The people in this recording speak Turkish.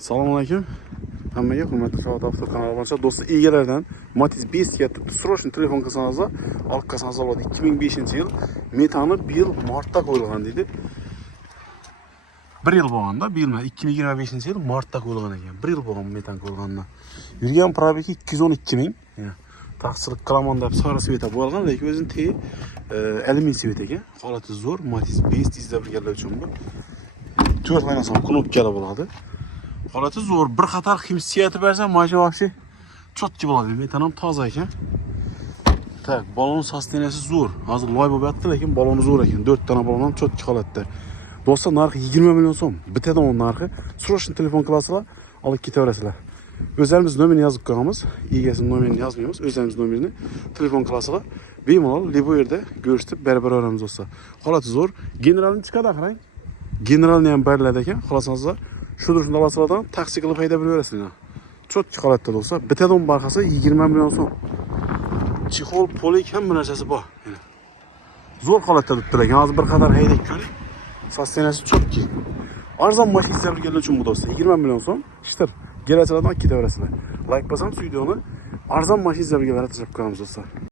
Assalomu hammaga hurmatli Savat Avto kanali bo'yicha do'stlar egalardan Matiz 5 ga srochniy telefon qilsangiz, olib qolsangiz bo'ladi. 2005-yil metani bir yil martda qo'yilgan deydi. 1 yil bo'lganda, 2025-yil martda qo'yilgan ekan. 1 yil bo'lgan metan qo'yilgandan. Yurgan probegi 212 ming. Taqsirlik qilaman deb sara sveta bo'lgan, lekin o'zini te alyumin sveta ekan. Holati zo'r, Matiz 5 tizda birgalar uchun bu. 4 oynasan knopkali bo'ladi. Holati zo'r, bir qator hissiyati bersa, mashina vaqti chotki bo'ladi. Metan ham toza ekan. Tak, balon sosteniyasi zo'r. Hozir loy bo'lib yotdi, lekin baloni zo'r ekan. 4 dona balon ham chotki holatda. Do'stlar, narxi 20 million so'm. Bittadan onun narxi. Srochniy telefon qilasizlar, olib ketaverasizlar. O'zimiz nomerini yozib qo'yamiz. Egasining nomerini yozmaymiz. O'zimiz nomerini telefon qilasizlar. Bemalol bu yerda ko'rishib barabar o'ramiz do'stlar. Holati zo'r. Generalni chiqadi qarang. Generalni ham barladi ekan. Xohlasangiz shu durishni olasizlardan taksi qilib haydab yuraverasizlar. Chotki holatda do'stlar. Bittadan barqasi 20 million so'm. Chexol, polik hamma narsasi bor. Zo'r holatda turibdi. Hozir bir qadar haydab ko'ring. Sosteniyasi chotki. Arzon mashina zarurlar uchun bu do'stlar 20 million so'm. Ishtir. Gelachilardan ketaverasizlar. Like bosam, videoni arzon mashina zarurlarga tashlab qo'yamiz do'stlar.